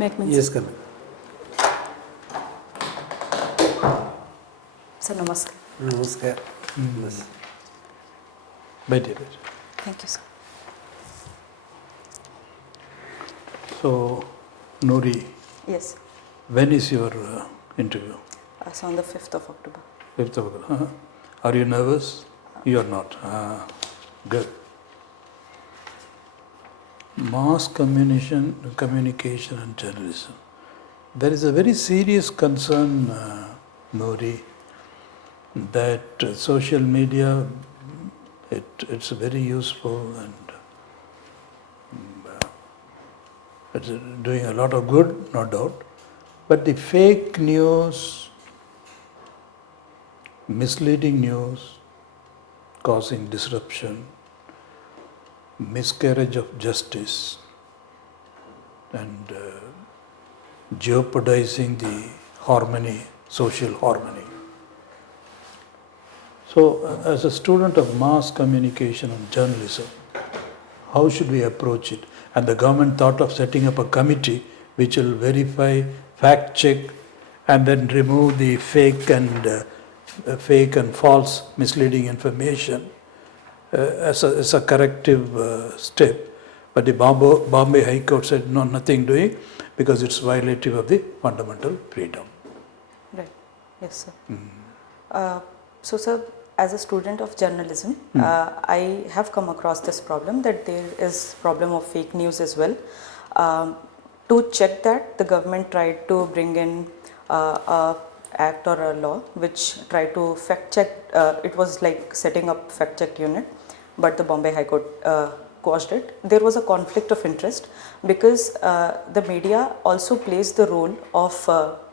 May I come in, Yes, sir? come in. Sir, namaskar. Namaskar. Yes. Better. Thank you, sir. So, NOORIE, Yes, when is your interview? so on the 5th of October. 5th of October. Are you nervous? You are not. Good. Mass communication and journalism. There is a very serious concern, NOORIE, that social media, it's very useful and it's doing a lot of good, no doubt. But the fake news, misleading news, causing disruption, miscarriage of justice, and jeopardizing the harmony, social harmony. So, as a student of mass communication and journalism, how should we approach it? And the government thought of setting up a committee which will verify, fact check, and then remove the fake and false, misleading information as a corrective step. But the Bombay High Court said no, nothing doing because it's violative of the fundamental freedom. Right. Yes, sir. So, sir, as a student of journalism, I have come across this problem that there is problem of fake news as well. To check that, the government tried to bring in a act or a law which tried to fact check. It was like setting up fact check unit, but the Bombay High Court quashed it. There was a conflict of interest because the media also plays the role of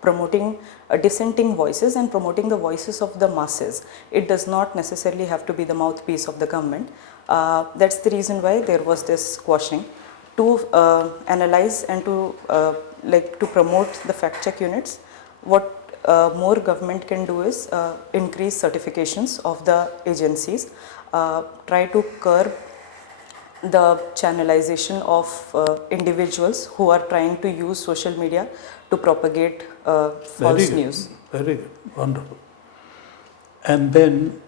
promoting dissenting voices and promoting the voices of the masses. It does not necessarily have to be the mouthpiece of the government. That's the reason why there was this quashing to analyze and to to promote the fact check units. What more government can do is increase certifications of the agencies, try to curb the channelization of individuals who are trying to use social media to propagate false news. Very good, wonderful. And then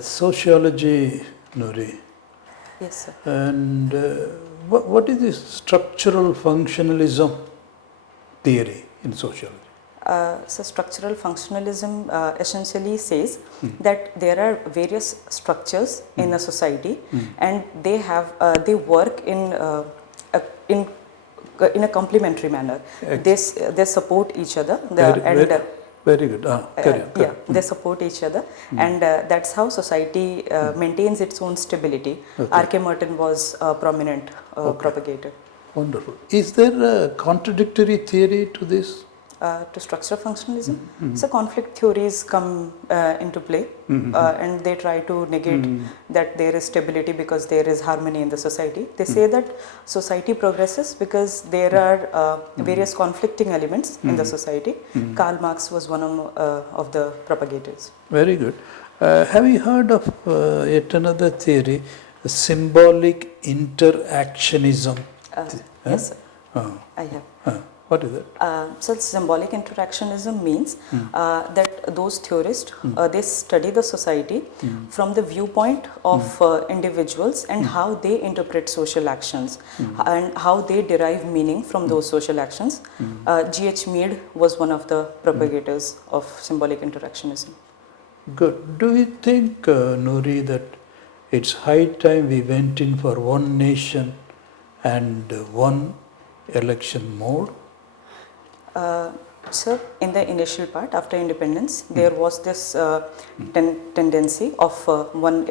sociology, NOORIE. Yes, sir. And what is this structural functionalism theory in sociology? So structural functionalism essentially says that there are various structures in a society and they work in a complementary manner. They support each other. Very good. Carry on. Yeah, they support each other, and that's how society maintains its own stability. Okay. R.K. Merton was a prominent propagator. Wonderful. Is there a contradictory theory to this? To structural functionalism, so conflict theories come into play, and they try to negate that there is stability because there is harmony in the society. They say that society progresses because there are various conflicting elements in the society. Karl Marx was one of the propagators. Very good. Have you heard of yet another theory, symbolic interactionism? Yes, sir. I have. What is that? So symbolic interactionism means that those theorists, they study the society from the viewpoint of individuals and how they interpret social actions and how they derive meaning from those social actions. G.H. Mead was one of the propagators of symbolic interactionism. Good. Do you think, NOORIE, that it's high time we went in for one nation and one election mode? Sir, in the initial part, after independence, there was this tendency of one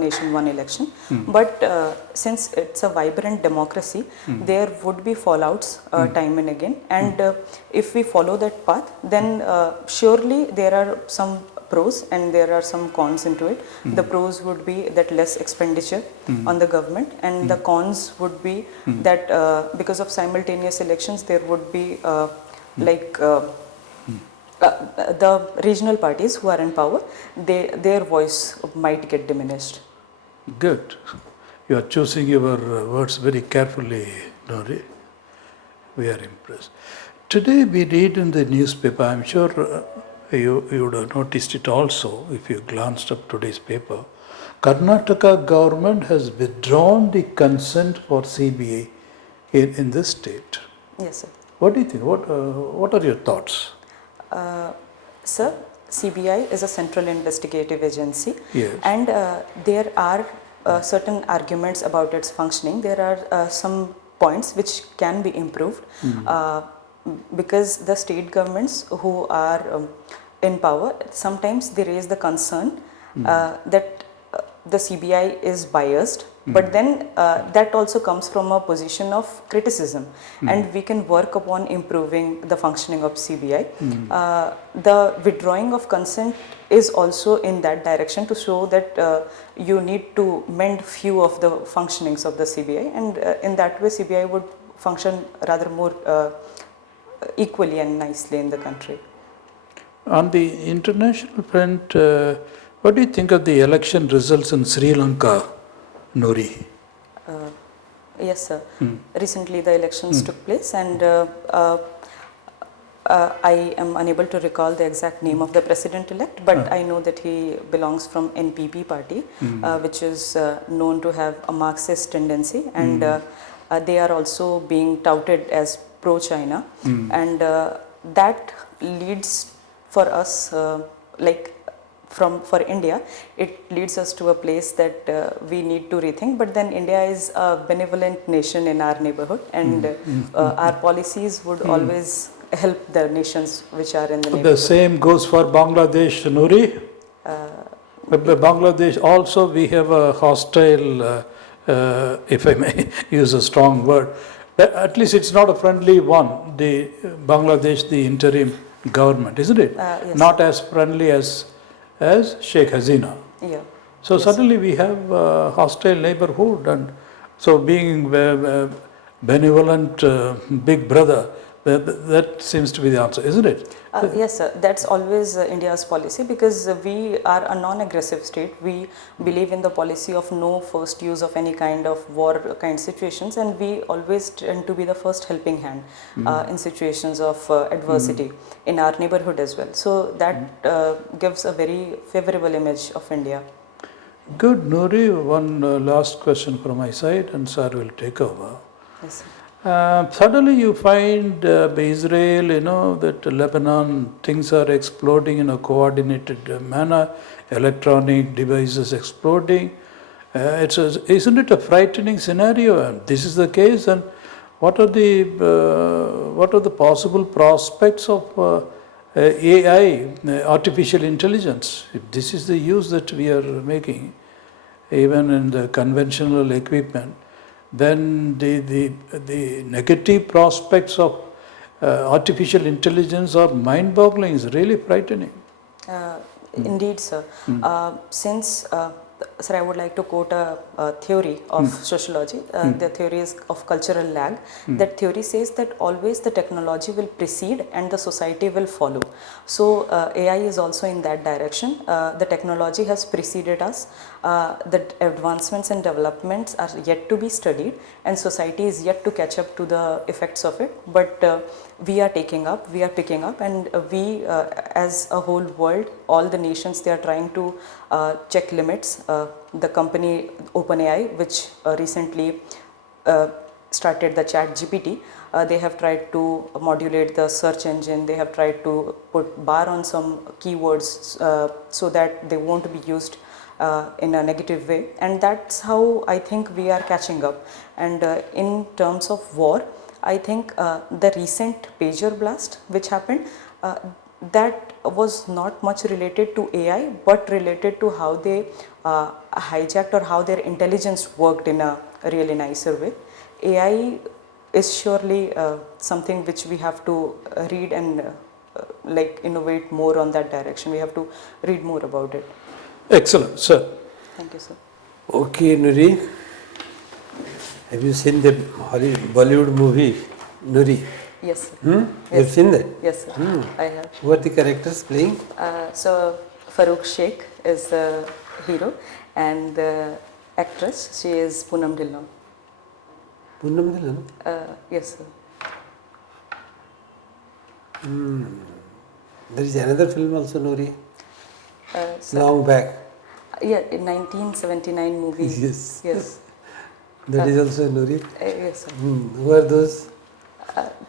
nation, one election. But since it's a vibrant democracy, there would be fallouts time and again. And if we follow that path, then surely there are some pros and there are some cons into it. The pros would be that less expenditure on the government, and the cons would be that because of simultaneous elections, there would be the regional parties who are in power, their voice might get diminished. Good. You are choosing your words very carefully, NOORIE. We are impressed. Today we read in the newspaper, I'm sure you would have noticed it also if you glanced up today's paper. Karnataka government has withdrawn the consent for CBI in this state. Yes, sir. What do you think? What are your thoughts? Sir, CBI is a central investigative agency, Yes. and there are certain arguments about its functioning. There are some points which can be improved because the state governments who are in power, sometimes they raise the concern that the CBI is biased, but then that also comes from a position of criticism, and we can work upon improving the functioning of CBI. The withdrawing of consent is also in that direction to show that you need to mend few of the functionings of the CBI, and in that way CBI would function rather more equally and nicely in the country. On the international front, what do you think of the election results in Sri Lanka, NOORIE? Yes, sir. Recently the elections took place, and I am unable to recall the exact name of the president-elect, but I know that he belongs from NPP party, which is known to have a Marxist tendency, and they are also being touted as pro-China, and that leads for us, for India, it leads us to a place that we need to rethink. But then India is a benevolent nation in our neighborhood, and our policies would always help the nations which are in the neighborhood. The same goes for Bangladesh, NOORIE. Bangladesh also, we have a hostile, if I may use a strong word, at least it's not a friendly one, the Bangladesh, the interim government, isn't it? Yes, not as friendly as Sheikh Hasina. Yeah. So suddenly we have a hostile neighborhood, and so being benevolent big brother, that seems to be the answer, isn't it? Yes, sir. That's always India's policy, because we are a non-aggressive state. We believe in the policy of no first use of any kind of war kind situations, and we always tend to be the first helping hand in situations of adversity in our neighborhood as well. So that gives a very favorable image of India. Good. NOORIE, one last question from my side, and sir will take over. Yes, sir. Suddenly you find Israel, that Lebanon, things are exploding in a coordinated manner, electronic devices exploding. Isn't it a frightening scenario? And this is the case, and what are the possible prospects of AI, artificial intelligence? If this is the use that we are making, even in the conventional equipment, then the negative prospects of artificial intelligence are mind-boggling. It's really frightening. Indeed, sir. Sir, I would like to quote a theory of sociology. The theory is of cultural lag. That theory says that always the technology will precede and the society will follow. So AI is also in that direction. The technology has preceded us. The advancements and developments are yet to be studied, and society is yet to catch up to the effects of it. But we are picking up, and we as a whole world, all the nations, they are trying to check limits. The company OpenAI, which recently started the chat GPT, they have tried to modulate the search engine. They have tried to put bar on some keywords so that they won't be used in a negative way, and that's how I think we are catching up. And in terms of war, I think the recent pager blast which happened, that was not much related to AI, but related to how they hijacked or how their intelligence worked in a really nicer way. AI is surely something which we have to read and innovate more on that direction. We have to read more about it. Excellent, sir. Thank you, sir. Okay, NOORIE. Have you seen the Bollywood movie, NOORIE? Yes, sir. You Yes. have seen that? Yes, sir. I have. Who are the characters playing? So Farooq Sheikh is the hero, and the actress, she is Poonam Dhillon. Poonam Dhillon? Yes, sir. There is another film also, Noori, So, long back. yeah, in 1979 movie. Yes. Yes. That is also Noori. Yes, sir. Who are those?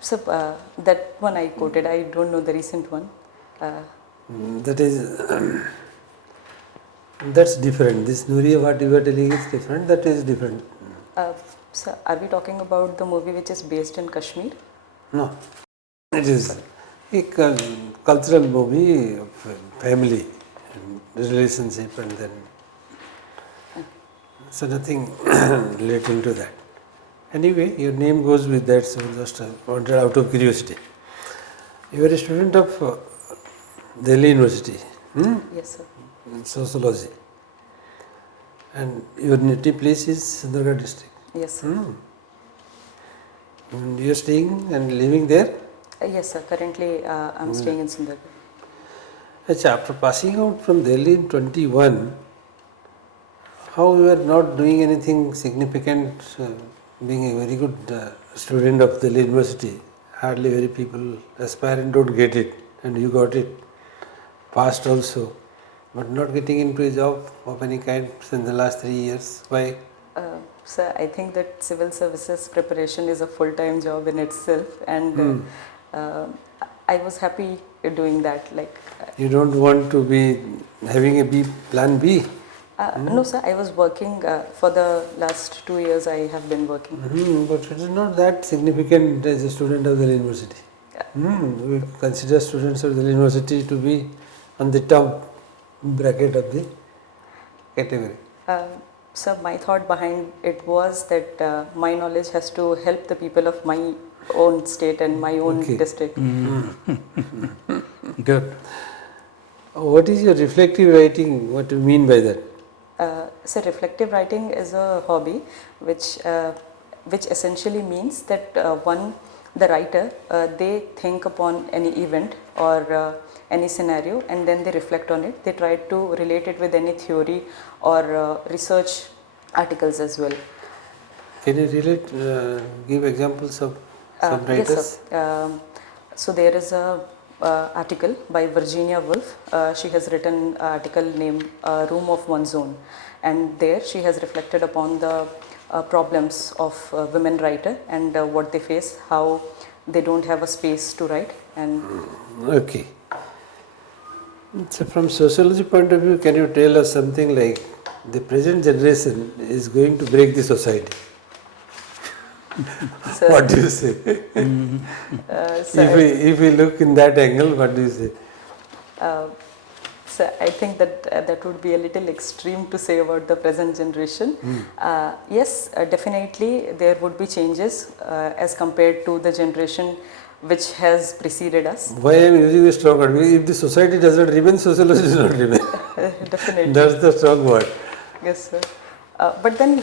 So that one I quoted. I don't know the recent one. That is, that's different. This Noori, what you are telling is different. That is different. So are we talking about the movie which is based in Kashmir? No, it is a cultural movie of family and relationship, and then so nothing relating to that. Anyway, your name goes with that, so just wanted out of curiosity. You are a student of Delhi University, Yes, sir. in sociology, and your native place is Sundargarh district. Yes, sir. And you are staying and living there? Yes, sir. Currently, I'm staying in Sundargarh. Achha, after passing out from Delhi in 21, how you are not doing anything significant, being a very good student of Delhi University? Hardly very people aspire and don't get it, and you got it, passed also, but not getting into a job of any kind in the last 3 years. Why? So I think that civil services preparation is a full-time job in itself, and I was happy doing that. Like You don't want to be having a plan B? no, sir. I was working for the last 2 years. I have been working. But it is not that significant as a student of the university. We consider students of the university to be on the top bracket of the category. So my thought behind it was that my knowledge has to help the people of my own state and my own Okay. district. Good. What is your reflective writing? What do you mean by that? So reflective writing is a hobby which essentially means that the writer, they think upon any event or any scenario, and then they reflect on it. They try to relate it with any theory or research articles as well. Can you relate, give examples of some writers? Yes, sir. So there is a article by Virginia Woolf. She has written an article named Room of One's Own, and there she has reflected upon the problems of women writer and what they face, how they don't have a space to write. And Okay. So from sociology point of view, can you tell us something like the present generation is going to break the society? so, What do you say? so If we look in that angle, what do you say? So I think that that would be a little extreme to say about the present generation. Yes, definitely there would be changes as compared to the generation which has preceded us. Why I am using a strong word? If the society does not remain, sociology does not remain. Definitely. That's the strong word. Yes, sir. But then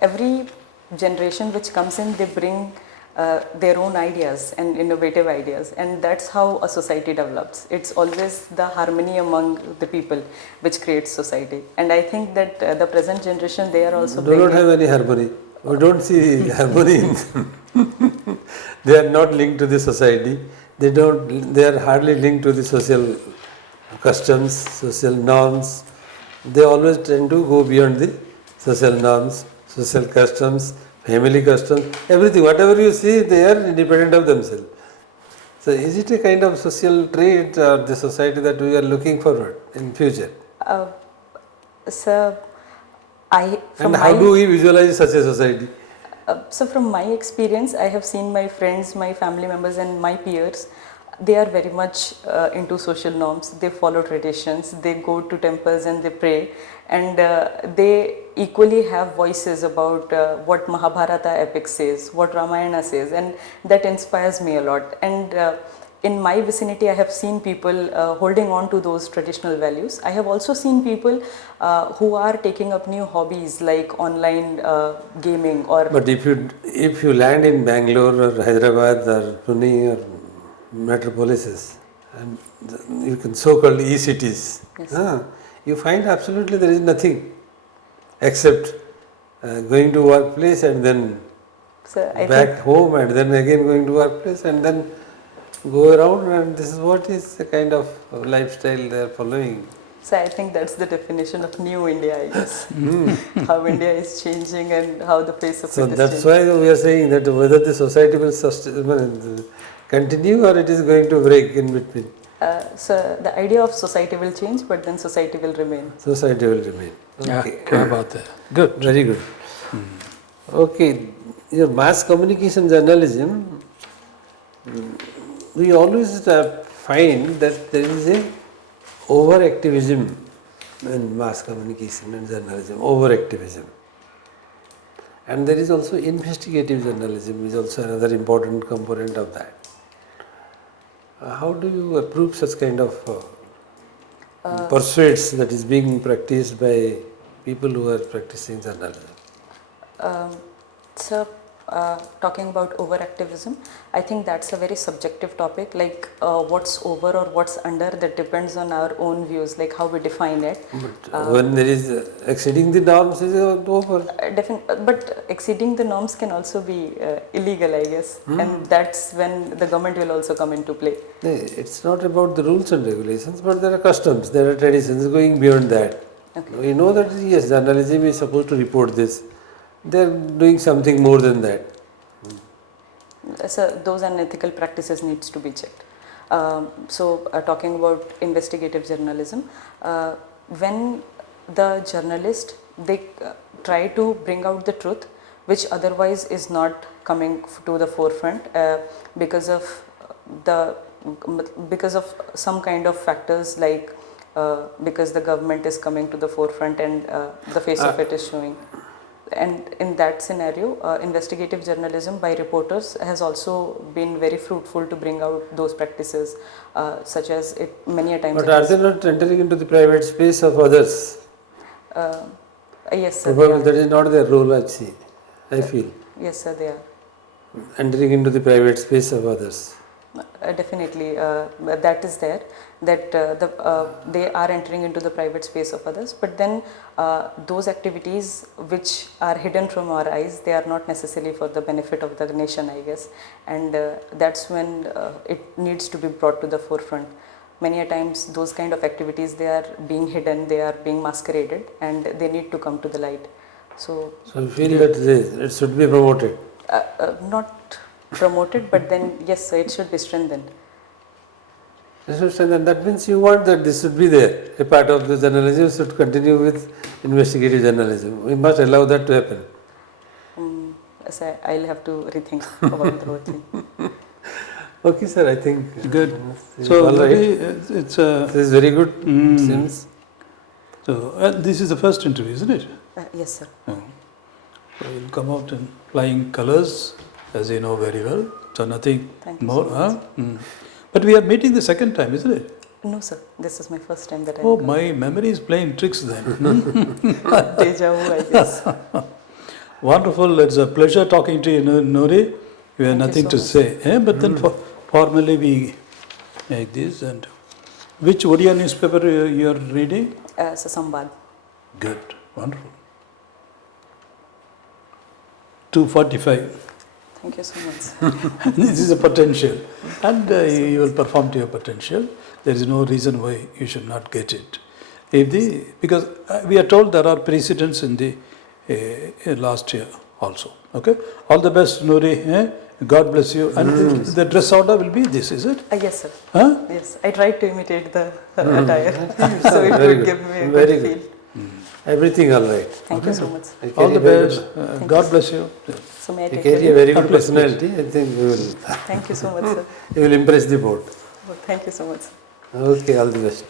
every generation which comes in, they bring their own ideas and innovative ideas, and that's how a society develops. It's always the harmony among the people which creates society, and I think that the present generation, they are also Do not have any harmony. We don't see harmony in them. They are not linked to the society. They are hardly linked to the social customs, social norms. They always tend to go beyond the social norms, social customs, family customs, everything. Whatever you see, they are independent of themselves. So is it a kind of social trait or the society that we are looking forward in future? So And how do we visualize such a society? So from my experience, I have seen my friends, my family members and my peers, they are very much into social norms. They follow traditions, they go to temples and they pray, and they equally have voices about what Mahabharata epic says, what Ramayana says, and that inspires me a lot. And in my vicinity, I have seen people holding on to those traditional values. I have also seen people who are taking up new hobbies like online gaming or. But if you land in Bangalore or Hyderabad or Pune or metropolises, and you can so-called e-cities, Yes. You find absolutely there is nothing except going to workplace and then So I back home and then again going to workplace and then go around, and this is what is the kind of lifestyle they are following. So I think that's the definition of new India, I guess. How India is changing and how the face of So it is that's changing. why we are saying that whether the society will continue or it is going to break in between. So the idea of society will change, but then society will remain. Society will remain. Yeah, Okay. how about that? Good. Very good. Okay, your mass communication journalism, we always find that there is a overactivism in mass communication and journalism, overactivism. And there is also investigative journalism is also another important component of that. How do you approve such kind of pursuits that is being practiced by people who are practicing journalism? So, talking about overactivism, I think that's a very subjective topic. Like what's over or what's under, that depends on our own views, like how we define it. But when there is exceeding the norms, is over. But exceeding the norms can also be illegal, I guess, and that's when the government will also come into play. It's not about the rules and regulations, but there are customs, there are traditions going beyond that. Okay. We know that yes, journalism is supposed to report this. They are doing something more than that. So those unethical practices needs to be checked. Talking about investigative journalism, when the journalist, they try to bring out the truth which otherwise is not coming to the forefront because of some kind of factors, like because the government is coming to the forefront and the face of it is showing. And in that scenario, investigative journalism by reporters has also been very fruitful to bring out those practices, such as it many a times. But are they not entering into the private space of others? Yes, sir. Probably that is not their role, I feel. Yes, sir, they are. Entering into the private space of others. Definitely, that is there, that they are entering into the private space of others, but then those activities which are hidden from our eyes, they are not necessarily for the benefit of the nation, I guess, and that's when it needs to be brought to the forefront. Many a times those kind of activities, they are being hidden, they are being masqueraded, and they need to come to the light. So you feel that it should be promoted? Not promoted, but then yes, sir, it should be strengthened. And that means you want that this should be there. A part of the journalism should continue with investigative journalism. We must allow that to happen. So I'll have to rethink about the whole thing. Okay, sir, I think. Good. It's So, all right. it's a. This is very good. Seems. So, this is the first interview, isn't it? Yes, sir. So, we'll come out in flying colors, as you know very well. So, nothing Thank you more. so Huh? much. But we are meeting the second time, isn't it? No, sir. This is my first time that Oh, I'm my memory is playing tricks then. deja vu, I guess. Wonderful. It's a pleasure talking to you, Noorie. We have Thank you nothing so to much. say. But then formally we make this. And which Odia newspaper you are reading? So Sambad. Good. Wonderful. 2:45. Thank you so much. This is a potential. And you will perform to your potential. There is no reason why you should not get it. Because we are told there are precedents in the last year also. Okay. All the best, Noorie. God bless you. And the dress order will be this, is it? Yes, sir. Huh? Yes, I tried to imitate the attire, so it Very would good. give me a Very good good. feel. Everything all right. Thank you so much. You All the carry very best. good- God bless you. So may I You take carry a your very good Please, personality. I think you will, Thank you so much, sir. you will impress the board. Thank you so much. Okay, all the best.